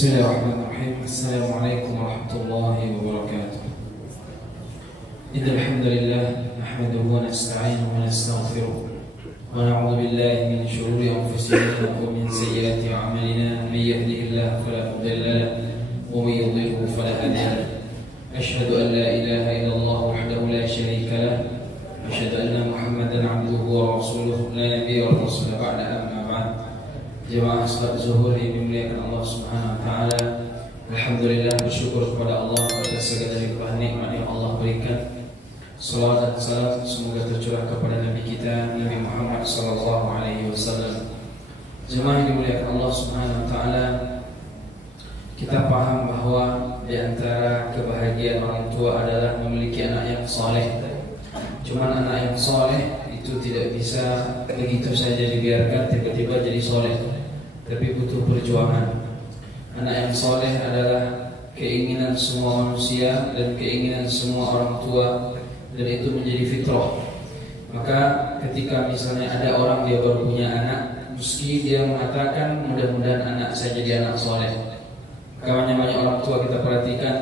Bismillahirrahmanirrahim. Assalamualaikum warahmatullahi wabarakatuh. Innal hamdalillah nahmaduhu wa nasta'inuhu wa nastaghfiruh wa na'udzu billahi min shururi anfusina wa min sayyiati a'malina. May yahdihillahu fala mudilla lahu wa may yudlilhu fala hadiya lahu. Asyhadu an la ilaha illallah wahdahu la syarika lahu wa asyhadu anna Muhammadan 'abduhu wa rasuluhu la nabiyya wa rasul ba'da, amma ba'd. Jemaah salat zuhur yang dimuliakan Allah Subhanahu wa taala. Alhamdulillah, bersyukur kepada Allah atas segala limpahan nikmat yang Allah berikan. Salawat dan salam semoga tercurah kepada Nabi kita Nabi Muhammad sallallahu alaihi wasallam. Jemaah yang dimuliakan Allah Subhanahu wa taala, kita paham bahwa di antara kebahagiaan orang tua adalah memiliki anak yang saleh. Cuman anak yang saleh itu tidak bisa begitu saja dibiarkan tiba-tiba jadi soleh, tapi butuh perjuangan. Anak yang soleh adalah keinginan semua manusia dan keinginan semua orang tua, dan itu menjadi fitrah. Maka ketika misalnya ada orang dia baru punya anak, meski dia mengatakan mudah-mudahan anak saya jadi anak soleh, maka banyak orang tua kita perhatikan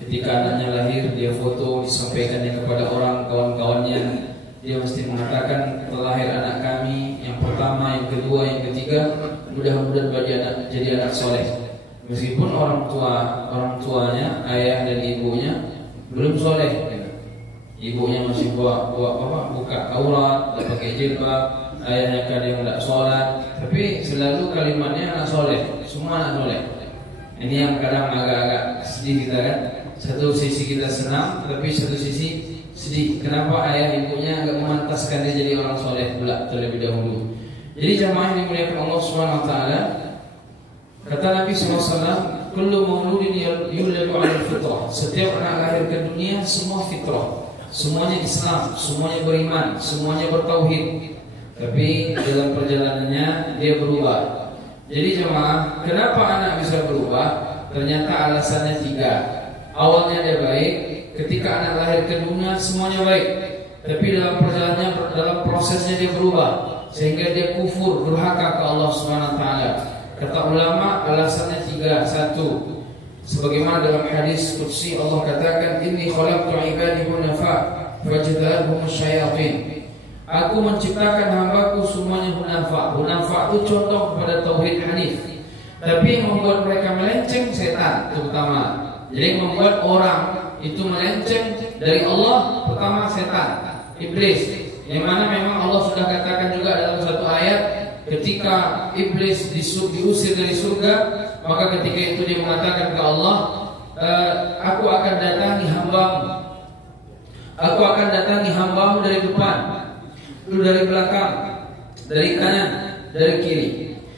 ketika anaknya lahir dia foto, disampaikannya kepada orang kawan-kawannya. Dia mesti mengatakan terlahir anak kami yang pertama, yang kedua, yang ketiga, mudah-mudahan jadi anak soleh. Meskipun orang tuanya, ayah dan ibunya belum soleh, ibunya masih buka aurat, tak pakai jilbab, ayahnya kadang tidak sholat, tapi selalu kalimatnya anak soleh, semua anak soleh. Ini yang kadang agak-agak sedih kita kan. Satu sisi kita senang, tapi satu sisi sedih. Kenapa ayah ibunya enggak memantaskan dia jadi orang soleh pula terlebih dahulu? Jadi jamaah yang dimuliakan Allah Subhanahu wa taala, kata Nabi SAW, kullu mauludin yuladu 'alal fitrah. Setiap anak lahir ke dunia semua fitrah, semuanya Islam, semuanya beriman, semuanya bertauhid. Tapi dalam perjalanannya dia berubah. Jadi jamaah, kenapa anak bisa berubah? Ternyata alasannya 3. Awalnya dia baik, ketika anak lahir ke dunia semuanya baik, tapi dalam perjalanannya, dalam prosesnya dia berubah sehingga dia kufur, durhaka ke Allah Subhanahu wa taala. Kata ulama alasannya 3. 1, sebagaimana dalam hadis qudsi Allah katakan, inni khalaqtu ibadi hunafa fajtalathum syayatin. Aku menciptakan hambaku semuanya hunafa. Hunafa itu contoh kepada tauhid hanif, tapi yang membuat mereka melenceng setan terutama. Jadi yang membuat orang itu melenceng dari Allah pertama setan, iblis. Yang mana memang Allah sudah katakan juga dalam satu ayat, ketika iblis diusir dari surga, maka ketika itu dia mengatakan ke Allah, aku akan datangi hambamu dari depan, lalu dari belakang, dari kanan, dari kiri.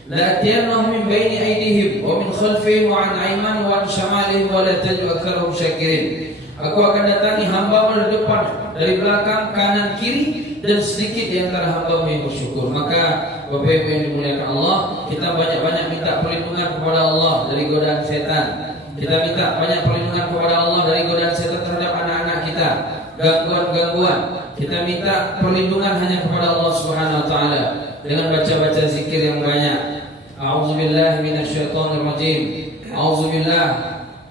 La atiyannahum min baini aydihim wa min khalfihim wa an aymanihim wa an shamalihim wa la tajidu aktharahum syakirin. Aku akan datangi hambamu dari depan, dari belakang, kanan, kiri, dan sedikit di antara hambamu yang bersyukur. Maka Bapak Ibu yang dimuliakan Allah, kita banyak-banyak minta perlindungan kepada Allah dari godaan setan. Kita minta banyak perlindungan kepada Allah dari godaan setan terhadap anak-anak kita, gangguan-gangguan. Kita minta perlindungan hanya kepada Allah Subhanahu wa taala dengan baca-baca zikir yang banyak. A'udzubillahi minasyaitonirrajim. A'udzubillah.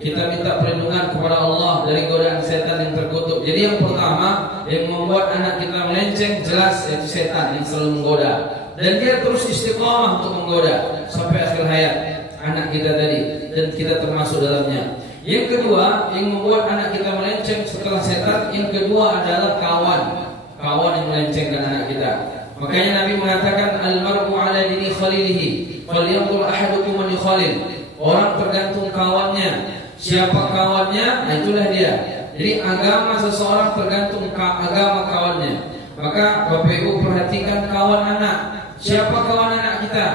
Kita minta perlindungan kepada Allah dari godaan setan yang terkutuk. Jadi yang pertama yang membuat anak kita melenceng jelas yaitu setan yang selalu menggoda, dan dia terus istiqamah untuk menggoda sampai akhir hayat anak kita tadi, dan kita termasuk dalamnya. Yang kedua yang membuat anak kita melenceng setelah setan, yang kedua adalah kawan yang melencengkan anak kita. Makanya Nabi mengatakan al-mar'u 'ala dini khalilihi falyanzur ahadukum man yukhalil. Orang tergantung kawannya. Siapa kawannya, nah itulah dia. Jadi agama seseorang tergantung agama kawannya. Maka Bapak Ibu perhatikan kawan anak. Siapa kawan anak kita?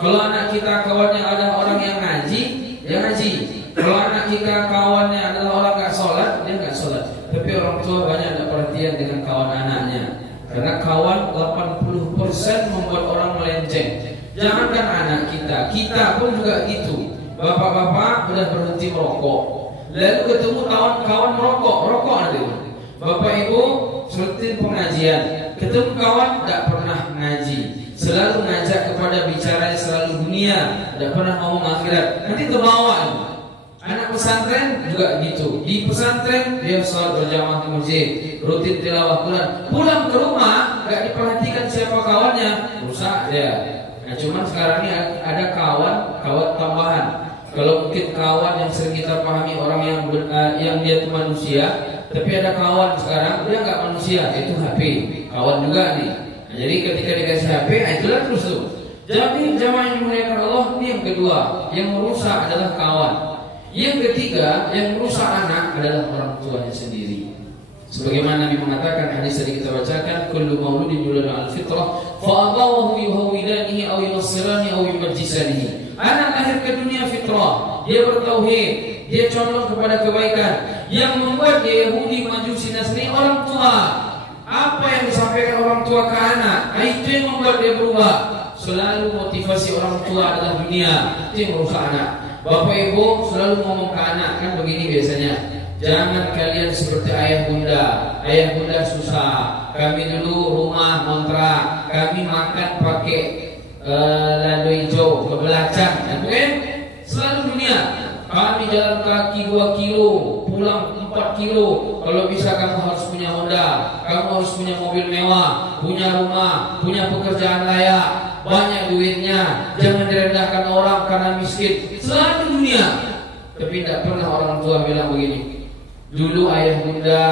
Kalau anak kita kawannya adalah orang yang ngaji, dia ngaji. Kalau anak kita kawannya adalah orang enggak sholat, dia enggak sholat. Tapi orang tua banyak ada perhatian dengan kawan anaknya. Karena kawan 80% membuat orang melenceng. Jangankan anak kita pun juga gitu. Bapak-bapak sudah berhenti merokok, lalu ketemu kawan-kawan rokok ada. Bapak Ibu rutin pengajian, ketemu kawan tidak pernah ngaji, selalu ngajak kepada bicara selalu dunia. dunia, tidak pernah ngomong akhirat. Nanti terbawa. Anak pesantren juga gitu. Di pesantren dia sholat berjamaah di masjid, rutin tilawah Quran. Pulang ke rumah nggak diperhatikan siapa kawannya, rusak dia. Nah, cuman sekarang ini ada kawan tambahan. Kalau mungkin kawan yang sering kita pahami orang yang dia itu manusia, tapi ada kawan sekarang dia nggak manusia, itu HP. Kawan juga nih. Nah, jadi ketika dikasih HP, itulah terus tuh. Jadi jamaah yang dimuliakan Allah ini yang kedua, yang merusak adalah kawan. Yang ketiga, yang merusak anak adalah orang tuanya sendiri. Sebagaimana Nabi mengatakan, hadis tadi kita bacakan, kullu mauludin yuladu 'alal fitrah fa abawahu yuhawidanihi aw yunassirani aw yumajjisanihi. Anak lahir ke dunia fitrah, dia bertauhid, dia condong kepada kebaikan. Yang membuat dia Yahudi, Majusi, Nasrani orang tua. Apa yang disampaikan orang tua ke anak, itu yang membuat dia berubah. Selalu motivasi orang tua adalah dunia, itu yang merusak anak. Bapak ibu selalu ngomong ke anak kan begini biasanya, jangan kalian seperti ayah bunda susah. Kami dulu rumah kontrak, kami makan pakai lado hijau ke belacang, kan? Selalu dunia. Kami jalan kaki 2 kilo, pulang 4 kilo. Kalau bisa kamu harus punya Honda, kamu harus punya mobil mewah, punya rumah, punya pekerjaan layak, banyak duitnya. Jangan direndahkan orang karena miskin. Selalu dunia. Tapi tidak pernah orang tua bilang begini, dulu ayah bunda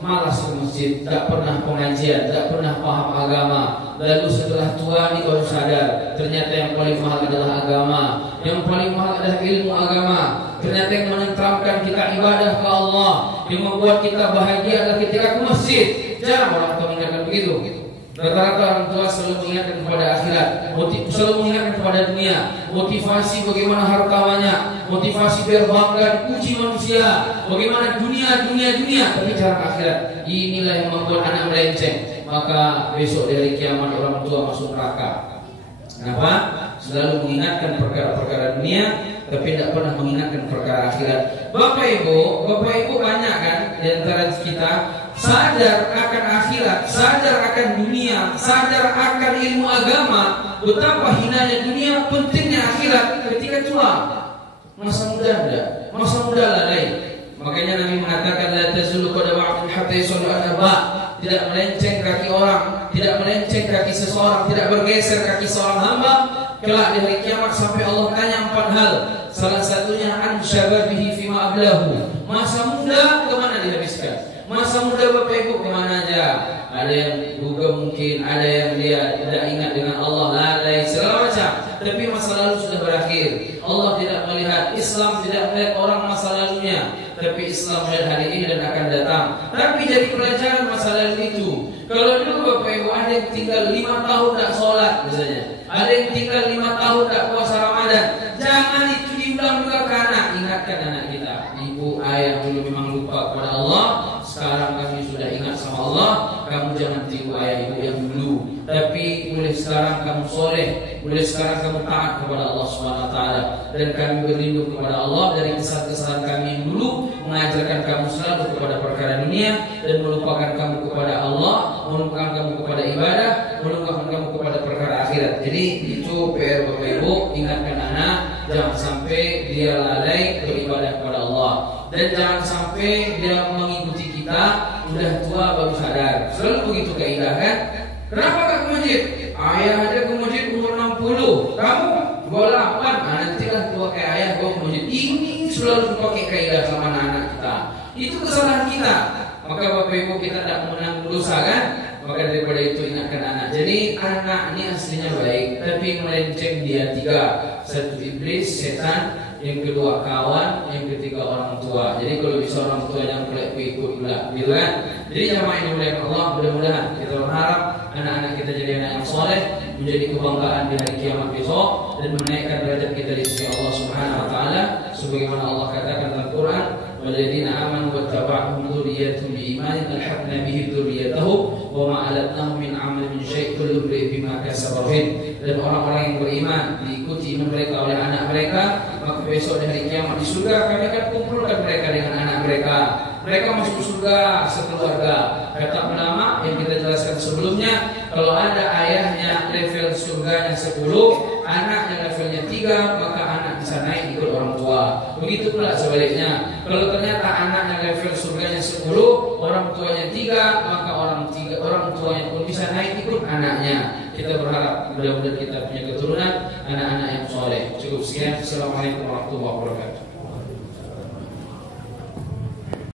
malas ke masjid, tidak pernah pengajian, tidak pernah paham agama. Lalu setelah tua nih baru sadar, ternyata yang paling mahal adalah agama, yang paling mahal adalah ilmu agama. Ternyata yang menenteramkan kita ibadah ke Allah, yang membuat kita bahagia adalah ketika ke masjid. Jarang orang tua mengingatkan begitu. Rata-rata orang tua selalu mengingatkan kepada akhirat, selalu mengingatkan kepada dunia, motivasi bagaimana harta banyak, motivasi biar bangga dipuji manusia, bagaimana dunia, tapi jarang akhirat. Inilah yang membuat anak melenceng. Maka besok dari kiamat orang tua masuk neraka. Kenapa? Selalu mengingatkan perkara-perkara dunia, tapi tidak pernah mengingatkan perkara akhirat. Bapak ibu banyak kan di antara kita sadar akan akhirat, sadar akan dunia, sadar akan ilmu agama. Betapa hinanya dunia, pentingnya akhirat ketika tua. Masa muda enggak? Masa muda lalai. Makanya Nabi mengatakan la tazulu qadama 'abdin hatta yusalli al-arba'. Tidak melenceng kaki orang, tidak melenceng kaki seseorang, tidak bergeser kaki seorang hamba kelak di hari kiamat sampai Allah tanya 4 hal. Salah satunya an syababihi fima ablahu. Masa muda kemana dihabiskan? Masa muda Bapak Ibu kemana aja? Ada yang juga mungkin, ada yang dia tidak ingat dengan Allah, lalai, segala macam. Tapi masa lalu sudah berakhir. Allah tidak melihat, Islam tidak melihat orang masa lalunya, tapi Islam melihat hari ini dan akan datang. Tapi jadi pelajaran masa lalu itu. Kalau dulu Bapak Ibu ada yang tinggal 5 tahun tak sholat misalnya, ada yang tinggal 5 tahun tak puasa Ramadan, jangan itu diulang juga ke anak. Ingatkan anak kita, ibu ayah dulu memang lupa kepada Allah, sekarang kami sudah ingat sama Allah. Kamu jangan tiru ayah ibu yang dulu, tapi mulai sekarang kamu soleh, mulai sekarang kamu taat kepada Allah SWT. Dan kami berlindung kepada Allah dari kesalahan-kesalahan kami yang dulu, mengajarkan kamu selalu kepada perkara dunia dan melupakan kamu kepada Allah, melupakan kamu kepada ibadah, melupakan kamu kepada perkara akhirat. Jadi itu PR Bapak Ibu, ingatkan anak jangan sampai dia lalai beribadah kepada Allah, dan jangan sampai dia mengikuti kita udah tua baru sadar. Selalu begitu kaidah kan? Kenapa gak ke masjid? Ayah aja ke masjid umur 60, kamu 28, nantilah tua kayak ayah bawa ke masjid. Ini selalu pakai kaidah sama anak-anak kita. Itu kesalahan kita. Maka Bapak Ibu kita tidak menanggung dosa kan? Maka daripada itu ingatkan anak. Jadi anak ini aslinya baik, tapi melenceng dia 3. 1 iblis, setan, yang kedua kawan, yang ketiga orang tua. Jadi kalau bisa orang tua yang mulai ikut pula, gitu kan? Jadi jamaah yang dimuliakan Allah, mudah-mudahan kita berharap anak-anak kita jadi anak yang soleh, menjadi kebanggaan di hari kiamat besok, dan menaikkan derajat kita di sisi Allah Subhanahu Wa Taala. Sebagaimana Allah katakan dalam Quran, "Walladzina amanu wattaba'uhum dzurriyyatuhum biimanin alhaqna bihim dzurriyyatahum wa ma alatnahum min 'amalihim min syai' kullu imrin bima kasaba rahin." Dan orang-orang yang beriman diikuti mereka oleh anak mereka, maka besok di hari kiamat di surga kami akan kumpulkan mereka dengan anak mereka. mereka masuk surga sekeluarga. Kata ulama yang kita jelaskan sebelumnya, kalau ada ayahnya level surganya 10, anaknya levelnya 3, maka anak bisa naik ikut orang tua. Begitu pula sebaliknya. Kalau ternyata anaknya level surganya 10, orang tuanya 3, maka orang tuanya pun bisa naik ikut anaknya. Kita berharap mudah-mudahan kita punya keturunan anak-anak yang soleh. Cukup sekian. Assalamualaikum warahmatullahi wabarakatuh.